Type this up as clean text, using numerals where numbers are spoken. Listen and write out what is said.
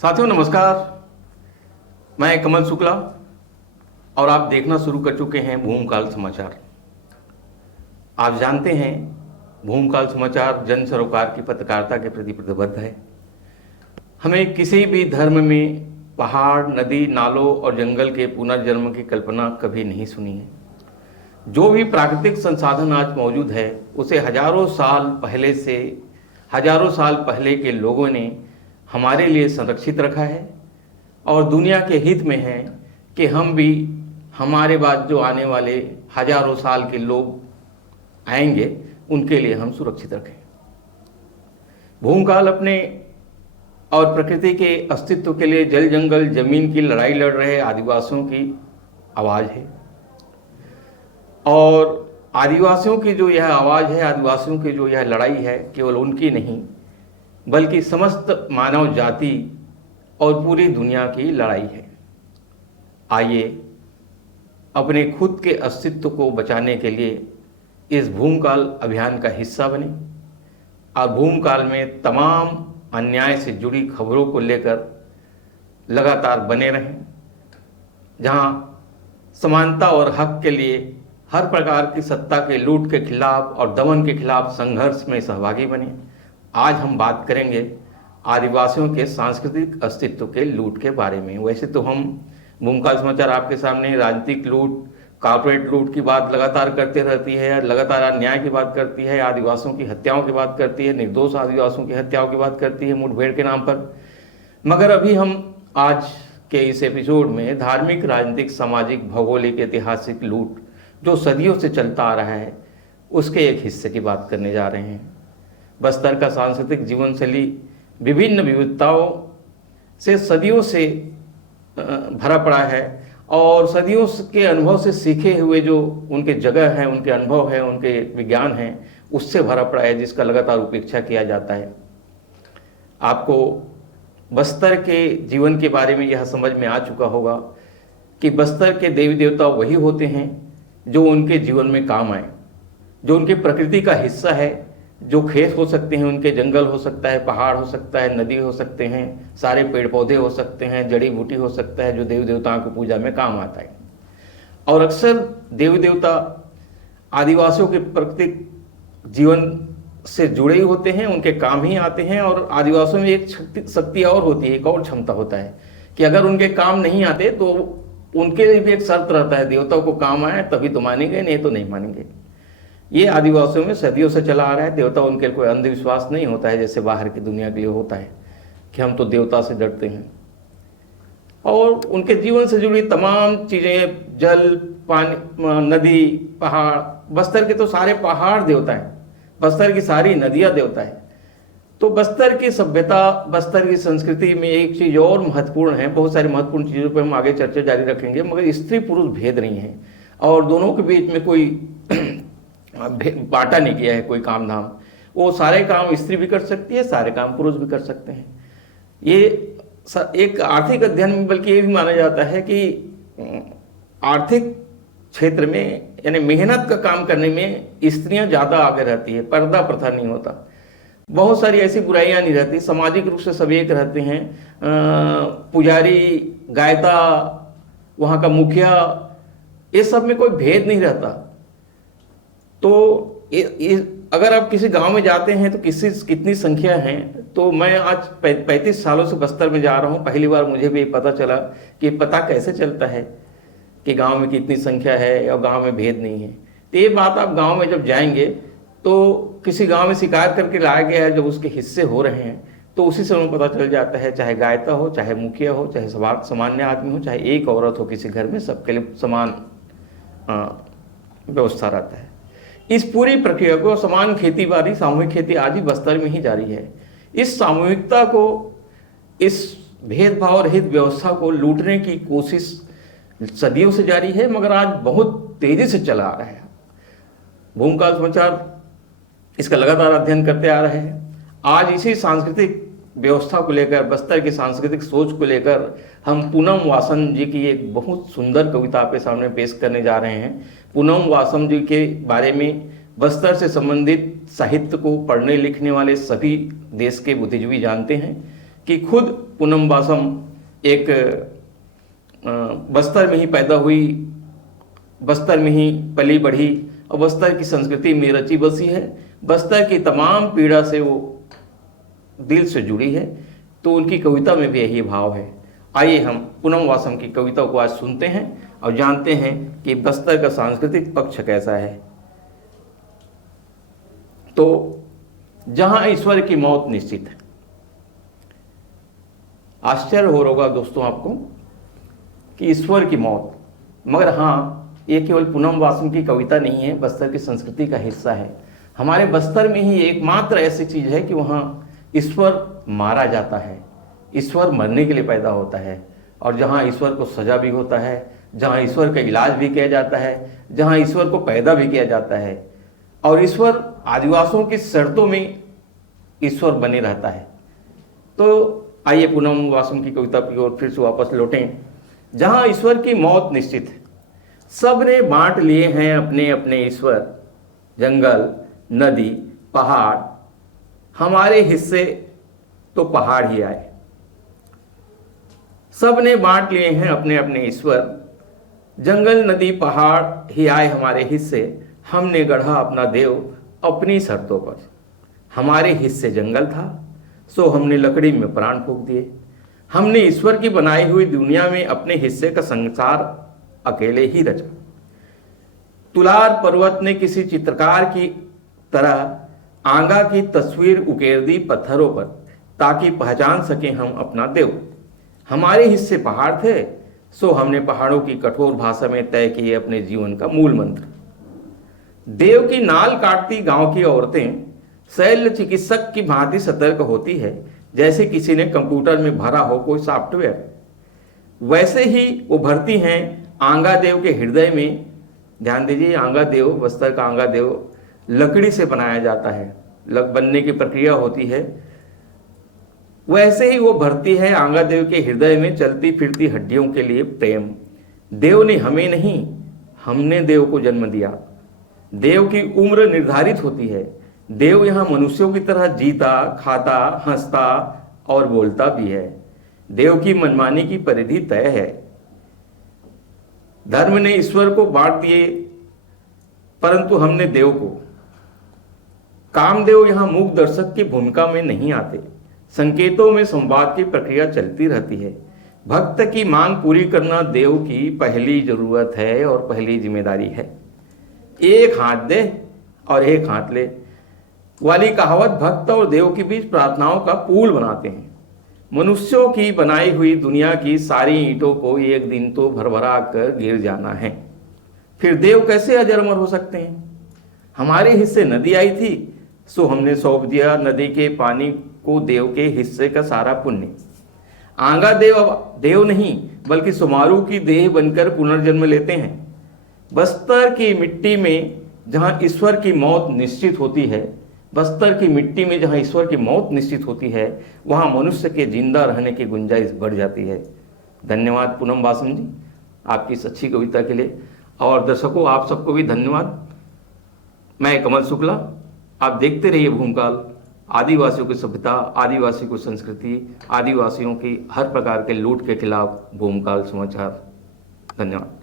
साथियों नमस्कार, मैं कमल शुक्ला और आप देखना शुरू कर चुके हैं भूमकाल समाचार। आप जानते हैं भूमकाल समाचार जन सरोकार की पत्रकारिता के प्रति प्रतिबद्ध है। हमें किसी भी धर्म में पहाड़, नदी, नालों और जंगल के पुनर्जन्म की कल्पना कभी नहीं सुनी है। जो भी प्राकृतिक संसाधन आज मौजूद है उसे हजारों साल पहले के लोगों ने हमारे लिए संरक्षित रखा है और दुनिया के हित में है कि हम भी हमारे बाद जो आने वाले हजारों साल के लोग आएंगे उनके लिए हम सुरक्षित रखें। भूमकाल अपने और प्रकृति के अस्तित्व के लिए जल, जंगल, जमीन की लड़ाई लड़ रहे आदिवासियों की आवाज़ है और आदिवासियों की जो यह आवाज़ है, आदिवासियों की जो यह लड़ाई है, केवल उनकी नहीं बल्कि समस्त मानव जाति और पूरी दुनिया की लड़ाई है। आइए अपने खुद के अस्तित्व को बचाने के लिए इस भूमकाल अभियान का हिस्सा बने और भूमकाल में तमाम अन्याय से जुड़ी खबरों को लेकर लगातार बने रहें, जहां समानता और हक के लिए हर प्रकार की सत्ता के लूट के खिलाफ और दमन के खिलाफ संघर्ष में सहभागी बने। आज हम बात करेंगे आदिवासियों के सांस्कृतिक अस्तित्व के लूट के बारे में। वैसे तो हम भूमकाल समाचार आपके सामने राजनीतिक लूट, कॉर्पोरेट लूट की बात लगातार करते रहती है, लगातार अन्याय की बात करती है, आदिवासियों की हत्याओं की बात करती है, निर्दोष आदिवासियों की हत्याओं की बात करती है मुठभेड़ के नाम पर। मगर अभी हम आज के इस एपिसोड में धार्मिक, राजनीतिक, सामाजिक, भौगोलिक, ऐतिहासिक लूट जो सदियों से चलता आ रहा है उसके एक हिस्से की बात करने जा रहे हैं। बस्तर का सांस्कृतिक जीवन शैली विभिन्न विविधताओं से सदियों से भरा पड़ा है और सदियों के अनुभव से सीखे हुए जो उनके जगह हैं, उनके अनुभव हैं, उनके विज्ञान हैं, उससे भरा पड़ा है, जिसका लगातार उपेक्षा किया जाता है। आपको बस्तर के जीवन के बारे में यह समझ में आ चुका होगा कि बस्तर के देवी देवता वही होते हैं जो उनके जीवन में काम आए, जो उनके प्रकृति का हिस्सा है, जो खेत हो सकते हैं, उनके जंगल हो सकता है, पहाड़ हो सकता है, नदी हो सकते हैं, सारे पेड़ पौधे हो सकते हैं, जड़ी बूटी हो सकता है, जो देवी देवताओं की पूजा में काम आता है। और अक्सर देवी देवता आदिवासियों के प्राकृतिक जीवन से जुड़े ही होते हैं, उनके काम ही आते हैं। और आदिवासियों में एक शक्ति और होती है, एक और क्षमता होता है कि अगर उनके काम नहीं आते तो उनके लिए भी एक शर्त रहता है, देवताओं को काम आए तभी तो मानेंगे, नहीं तो नहीं मानेंगे। ये आदिवासियों में सदियों से चला आ रहा है। देवता उनके कोई अंधविश्वास नहीं होता है जैसे बाहर की दुनिया के लिए होता है कि हम तो देवता से डरते हैं। और उनके जीवन से जुड़ी तमाम चीज़ें, जल, पानी, नदी, पहाड़, बस्तर के तो सारे पहाड़ देवता हैं, बस्तर की सारी नदियाँ देवता है। तो बस्तर की सभ्यता, बस्तर की संस्कृति में एक चीज़ और महत्वपूर्ण है, बहुत सारी महत्वपूर्ण चीज़ों पर हम आगे चर्चा जारी रखेंगे, मगर स्त्री पुरुष भेद नहीं है और दोनों के बीच में कोई बांटा नहीं किया है कोई काम धाम। वो सारे काम स्त्री भी कर सकती है, सारे काम पुरुष भी कर सकते हैं। ये एक आर्थिक अध्ययन में बल्कि ये भी माना जाता है कि आर्थिक क्षेत्र में यानी मेहनत का काम करने में स्त्रियां ज़्यादा आगे रहती है, पर्दा प्रथा नहीं होता, बहुत सारी ऐसी बुराइयां नहीं रहती, सामाजिक रूप से सब एक रहते हैं। पुजारी, गायता, वहाँ का मुखिया, ये सब में कोई भेद नहीं रहता। तो अगर आप किसी गांव में जाते हैं तो कितनी संख्या है, तो मैं आज 35 सालों से बस्तर में जा रहा हूं, पहली बार मुझे भी पता चला कि पता कैसे चलता है कि गांव में कितनी संख्या है और गांव में भेद नहीं है। तो ये बात आप गांव में जब जाएंगे तो किसी गांव में शिकायत करके लाया गया है, जब उसके हिस्से हो रहे हैं तो उसी से हमें पता चल जाता है, चाहे गायता हो, चाहे मुखिया हो, चाहे सामान्य आदमी हो, चाहे एक औरत हो किसी घर में, सबके लिए समान व्यवस्था रहता है। इस पूरी प्रक्रिया को समान खेती बाड़ी, सामूहिक खेती आज भी बस्तर में ही जारी है। इस सामूहिकता को, इस भेदभाव और हित व्यवस्था को लूटने की कोशिश सदियों से जारी है, मगर आज बहुत तेजी से चला आ रहा है। भूमकाल समाचार इसका लगातार अध्ययन करते आ रहे हैं। आज इसी सांस्कृतिक व्यवस्था को लेकर, बस्तर की सांस्कृतिक सोच को लेकर हम पूनम वासम जी की एक बहुत सुंदर कविता आपके सामने पेश करने जा रहे हैं। पूनम वासम जी के बारे में बस्तर से संबंधित साहित्य को पढ़ने लिखने वाले सभी देश के बुद्धिजीवी जानते हैं कि खुद पूनम वासम एक बस्तर में ही पैदा हुई, बस्तर में ही पली बढ़ी और बस्तर की संस्कृति में रची बसी है, बस्तर की तमाम पीड़ा से वो दिल से जुड़ी है, तो उनकी कविता में भी यही भाव है। आइए हम पूनम वासम की कविता को आज सुनते हैं और जानते हैं कि बस्तर का सांस्कृतिक पक्ष कैसा है। तो जहां ईश्वर की मौत निश्चित है। आश्चर्य हो रहा होगा दोस्तों आपको कि ईश्वर की मौत, मगर हाँ, ये केवल पूनम वासम की कविता नहीं है, बस्तर की संस्कृति का हिस्सा है। हमारे बस्तर में ही एकमात्र ऐसी चीज है कि वहाँ ईश्वर मारा जाता है, ईश्वर मरने के लिए पैदा होता है, और जहाँ ईश्वर को सजा भी होता है, जहाँ ईश्वर का इलाज भी किया जाता है, जहाँ ईश्वर को पैदा भी किया जाता है, और ईश्वर आदिवासियों की शर्तों में ईश्वर बने रहता है। तो आइए पूनम वासम की कविता की ओर फिर से वापस लौटें। जहाँ ईश्वर की मौत निश्चित है, सब ने बांट लिए हैं अपने अपने ईश्वर, जंगल, नदी, पहाड़, हमारे हिस्से तो पहाड़ ही आए। सब ने बांट लिए हैं अपने अपने ईश्वर, जंगल, नदी, पहाड़ ही आए हमारे हिस्से। हमने गढ़ा अपना देव अपनी शर्तों पर, हमारे हिस्से जंगल था सो हमने लकड़ी में प्राण फूंक दिए। हमने ईश्वर की बनाई हुई दुनिया में अपने हिस्से का संसार अकेले ही रचा। तुलार पर्वत ने किसी चित्रकार की तरह आंगा की तस्वीर उकेर दी पत्थरों पर, ताकि पहचान सके हम अपना देव। हमारे हिस्से पहाड़ थे सो हमने पहाड़ों की कठोर भाषा में तय किए अपने जीवन का मूल मंत्र। देव की नाल काटती गांव की औरतें शल्य चिकित्सक की भांति सतर्क होती है, जैसे किसी ने कंप्यूटर में भरा हो कोई सॉफ्टवेयर। वैसे ही वो भरती हैं आंगा देव के हृदय में। ध्यान दीजिए, आंगा देव, बस्तर का आंगा देव लकड़ी से बनाया जाता है, बनने की प्रक्रिया होती है। वैसे ही वो भरती है आंगा देव के हृदय में चलती फिरती हड्डियों के लिए प्रेम। देव ने हमें नहीं, हमने देव को जन्म दिया। देव की उम्र निर्धारित होती है। देव यहाँ मनुष्यों की तरह जीता, खाता, हंसता और बोलता भी है। देव की मनमानी की परिधि तय है। धर्म ने ईश्वर को बांट दिए, परंतु हमने देव को। कामदेव यहाँ मूक दर्शक की भूमिका में नहीं आते। संकेतों में संवाद की प्रक्रिया चलती रहती है। भक्त की मांग पूरी करना देव की पहली जरूरत है और पहली जिम्मेदारी है। एक हाथ दे और एक हाथ ले वाली कहावत भक्त और देव के बीच प्रार्थनाओं का पुल बनाते हैं। मनुष्यों की बनाई हुई दुनिया की सारी ईंटों को एक दिन तो भरभरा कर गिर जाना है, फिर देव कैसे अजर-अमर हो सकते हैं। हमारे हिस्से नदी आई थी सो हमने सौंप दिया नदी के पानी को देव के हिस्से का सारा पुण्य। आंगा देव अब देव नहीं बल्कि सुमारू की देह बनकर पुनर्जन्म लेते हैं। बस्तर की मिट्टी में जहाँ ईश्वर की मौत निश्चित होती है, बस्तर की मिट्टी में जहाँ ईश्वर की मौत निश्चित होती है, वहाँ मनुष्य के जिंदा रहने की गुंजाइश बढ़ जाती है। धन्यवाद पूनम वासम जी आपकी इस अच्छी कविता के लिए, और दर्शकों आप सबको भी धन्यवाद। मैं कमल शुक्ला, आप देखते रहिए भूमकाल। आदिवासियों की सभ्यता, आदिवासियों की संस्कृति, आदिवासियों की हर प्रकार के लूट के खिलाफ भूमकाल समाचार। धन्यवाद।